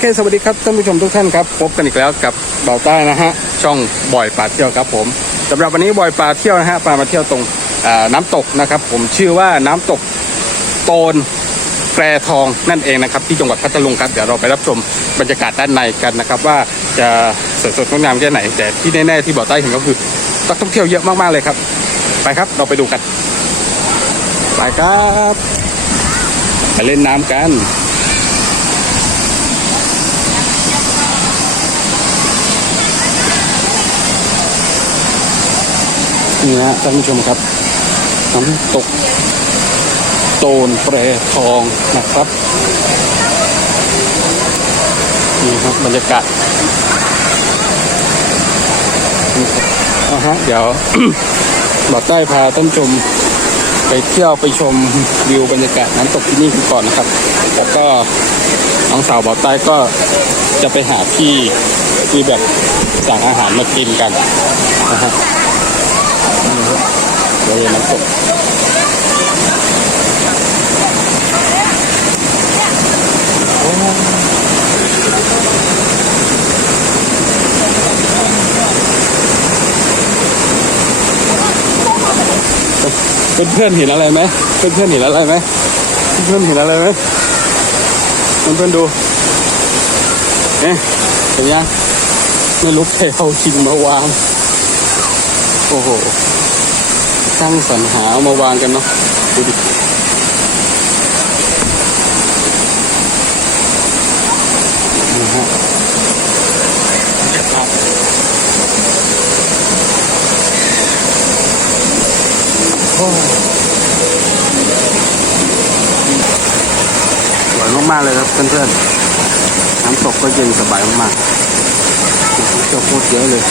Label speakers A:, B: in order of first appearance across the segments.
A: เคสวัสดีครับท่านผู้ชมทุกท่านครับพบกันอีกแล้วกับเบาใต้นะฮะช่องบ่อยป่าเที่ยวครับผมสำหรับวันนี้บ่อยป่าเที่ยวนะฮะปามาเที่ยวตรงน้ำตกนะครับ ผมชื่อว่าน้ำตกโตนแปรทองนั่นเองนะครับ ที่จังหวัดพัทลุงครับเดี๋ยวเราไปรับชมบรรยากาศด้านในกันนะครับ ว่าจะสวยสดงดงามแค่ไหน แต่ที่แน่ๆที่บ่อใต้เห็นก็คือนักท่องเที่ยวเยอะมากๆเลยครับ ไปครับเราไปดูกันไปครับไปเล่นน้ำกัน นี่นะท่านผู้ชมครับน้ำตกโตนแปรทองนะครับนี่ครับบรรยากาศอ่าฮะเดี๋ยวบอกใต้พาท่านชมไปเที่ยวไปชมวิวบรรยากาศน้ำตกที่นี่กันก่อนนะครับ แล้วก็น้องสาวบอกใต้ก็จะไปหาพี่ที่แบบสั่งอาหารมากินกันนะฮะ บริเวณน้ำตกเพื่อนเห็นอะไรไหมเพื่อนเห็นอะไรไหมเพื่อนเห็นอะไรไหมเพื่อนดูเอ๊ะเห็นยังไม่รู้ใครเอาชิงมาวาง โอ้โหช่างสรรหาเอามาวางกันเนาะดูดินะฮะโอ้สวยมากๆเลยครับเพื่อนๆน้ำตกก็เย็นสบายมากๆเจ้าโคตรเยอะเลย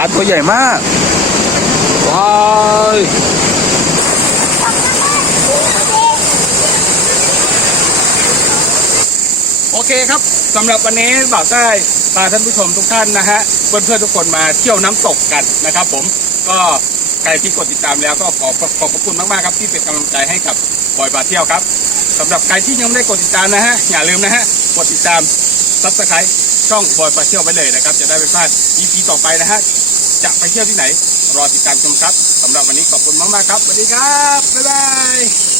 A: ปลาตัวใหญ่มากว้ายโอเคครับสำหรับวันนี้บ่าวใต้พาท่านผู้ชมทุกท่านนะฮะเพื่อนๆทุกคนมาเที่ยวน้ำตกกันนะครับ ผมก็ใครที่กดติดตามแล้วก็ขอขอบคุณมากๆครับที่เป็นกำลังใจให้กับบอยบาเที่ยวครับสำหรับใครที่ยังไม่ได้กดติดตามนะฮะอย่าลืมนะฮะกดติดตามซับสไครต์ช่องบอยบาเที่ยวไว้เลยนะครับ จะได้ไม่พลาด EP ต่อไปนะฮะ จะไปเที่ยวที่ไหน รอติดตามชมครับสำหรับวันนี้ขอบคุณมากๆครับสวัสดีครับ บ๊ายบาย